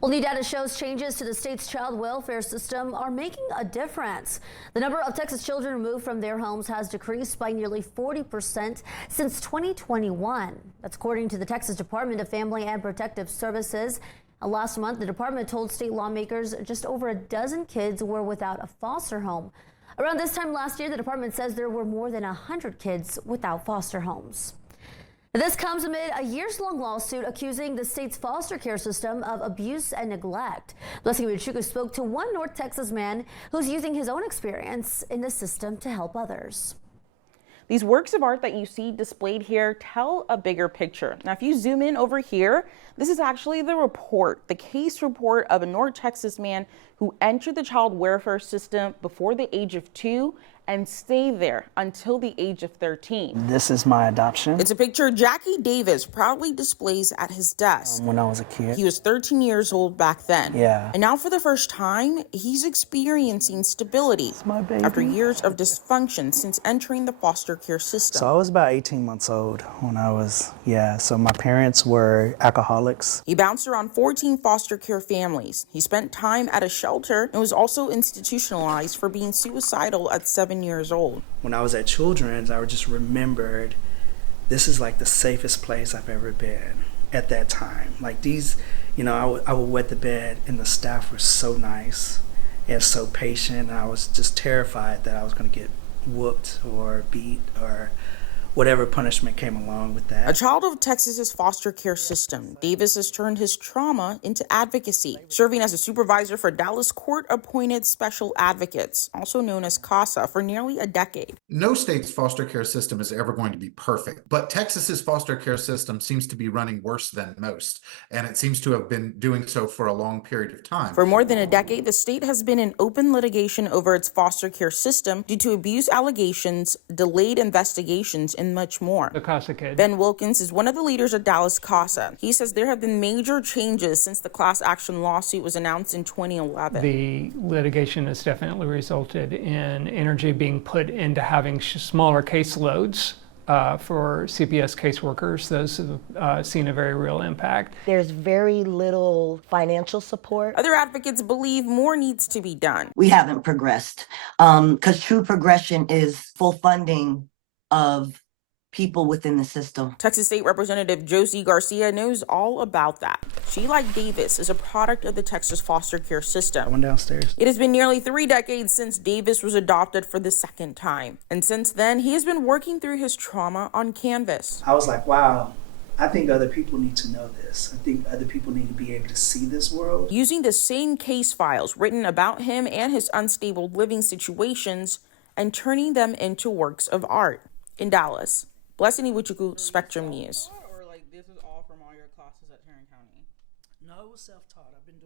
Well, new data shows changes to the state's child welfare system are making a difference. The number of Texas children removed from their homes has decreased by nearly 40% since 2021. That's according to the Texas Department of Family and Protective Services. Last month, the department told state lawmakers just over a dozen kids were without a foster home. Around this time last year, the department says there were more than 100 kids without foster homes. This comes amid a years-long lawsuit accusing the state's foster care system of abuse and neglect. Blessing Michuku spoke to one North Texas man who's using his own experience in the system to help others. These works of art that you see displayed here tell a bigger picture. Now, if you zoom in over here, this is actually the report, the case report of a North Texas man who entered the child welfare system before the age of 2 and stayed there until the age of 13. This is my adoption. It's a picture Jackie Davis proudly displays at his desk. When I was a kid. He was 13 years old back then. Yeah. And now for the first time, he's experiencing stability. It's my baby. After years of dysfunction since entering the foster care system. So I was about 18 months old when I was, so my parents were alcoholics. He bounced around 14 foster care families. He spent time at a shelter and was also institutionalized for being suicidal at 7 years old. When I was at Children's, I just remembered this is like the safest place I've ever been at that time. Like these, I would wet the bed and the staff were so nice and so patient. And I was just terrified that I was going to get whooped or beat or whatever punishment came along with that. A child of Texas's foster care system, Davis has turned his trauma into advocacy, serving as a supervisor for Dallas court-appointed special advocates, also known as CASA, for nearly a decade. No state's foster care system is ever going to be perfect, but Texas's foster care system seems to be running worse than most, and it seems to have been doing so for a long period of time. For more than a decade, the state has been in open litigation over its foster care system due to abuse allegations, delayed investigations, and much more. The CASA kid. Ben Wilkins is one of the leaders of Dallas CASA. He says there have been major changes since the class action lawsuit was announced in 2011. The litigation has definitely resulted in energy being put into having smaller caseloads for CPS caseworkers. Those have seen a very real impact. There's very little financial support. Other advocates believe more needs to be done. We haven't progressed because true progression is full funding of people within the system. Texas State Representative Josie Garcia knows all about that. She, like Davis, is a product of the Texas foster care system. I went downstairs. It has been nearly 3 decades since Davis was adopted for the second time. And since then, he has been working through his trauma on canvas. I was like, wow, I think other people need to know this. I think other people need to be able to see this world. Using the same case files written about him and his unstable living situations and turning them into works of art. In Dallas, Blessing Iwuchukwu, Spectrum News. No, it was self-taught. I've been doing